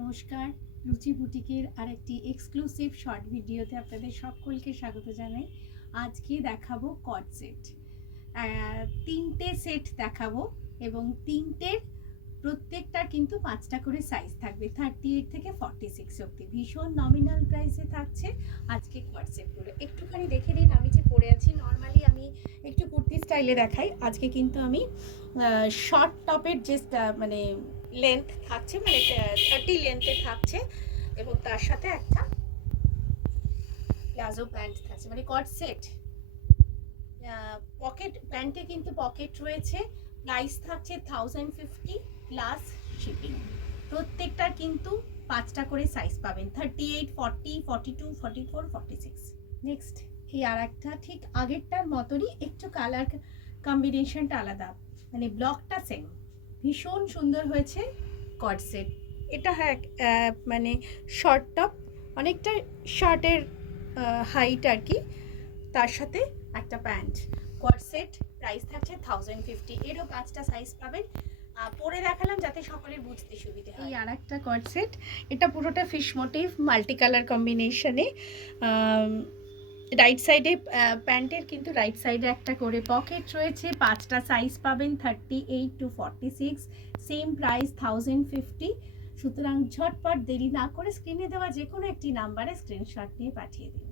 নমস্কার, রুচি বুটিকের আরেকটি এক্সক্লুসিভ শর্ট ভিডিওতে আপনাদের সকলকে স্বাগত জানাই। আজকে দেখাবো কট সেট। তিনটে সেট দেখাবো এবং তিনটের প্রত্যেকটার কিন্তু 5টা করে সাইজ থাকবে, 38 থেকে 46 অবধি। ভীষণ নমিনাল প্রাইসে থাকছে আজকে কট সেটগুলো। একটুখানি দেখে নিন আমি যে পরে আছি। নর্মালি আমি একটু কুর্তি স্টাইলে দেখাই, আজকে কিন্তু আমি শর্ট টপের যে মানে লেন্থ থাকছে, মানে 30 লেন্থে থাকছে এবং তার সাথে একটা প্লাজো প্যান্ট থাকছে, মানে কট সেট। পকেট প্যান্টে কিন্তু পকেট রয়েছে। প্রাইস থাকছে 1050 প্লাস শিপিং। প্রত্যেকটার কিন্তু 5টা করে সাইজ পাবেন, 38, 40, 42, 44, 46। নেক্সট এই আর একটা ঠিক আগেরটার মতনই, একটু কালার কম্বিনেশনটা আলাদা, মানে ব্লকটা সেম। ভীষণ সুন্দর হয়েছে কট সেট। এটা হ্যাঁ মানে শর্ট টপ, অনেকটা শার্টের হাইট আর কি, তার সাথে একটা প্যান্ট। কট সেট প্রাইস থাকছে 1050। এরও 5টা সাইজ পাবেন। পরে দেখালাম যাতে সকলের বুঝতে সুবিধে হয়। এই আর একটা কট সেট, এটা পুরোটা ফিশ মোটিভ মাল্টি কালার কম্বিনেশনে। রাইট সাইডে প্যান্টের কিন্তু রাইট সাইডে একটা করে পকেট রয়েছে। 5টা সাইজ পাবেন, 38 to 46। Same price 1050। সুতরাং ঝটপট দেরি না করে স্ক্রিনে দেওয়া যে কোনো একটি নাম্বারে স্ক্রিনশট নিয়ে পাঠিয়ে দিন।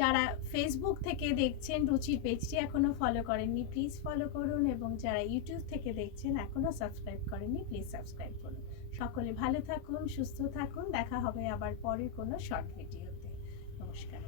যারা ফেসবুক থেকে দেখছেন রুচির পেজটি এখনও ফলো করেননি, প্লিজ ফলো করুন, এবং যারা ইউটিউব থেকে দেখছেন এখনও সাবস্ক্রাইব করেননি, প্লিজ সাবস্ক্রাইব করুন। সকলে ভালো থাকুন, সুস্থ থাকুন। দেখা হবে আবার পরের কোনো শর্ট ভিডিওতে। নমস্কার।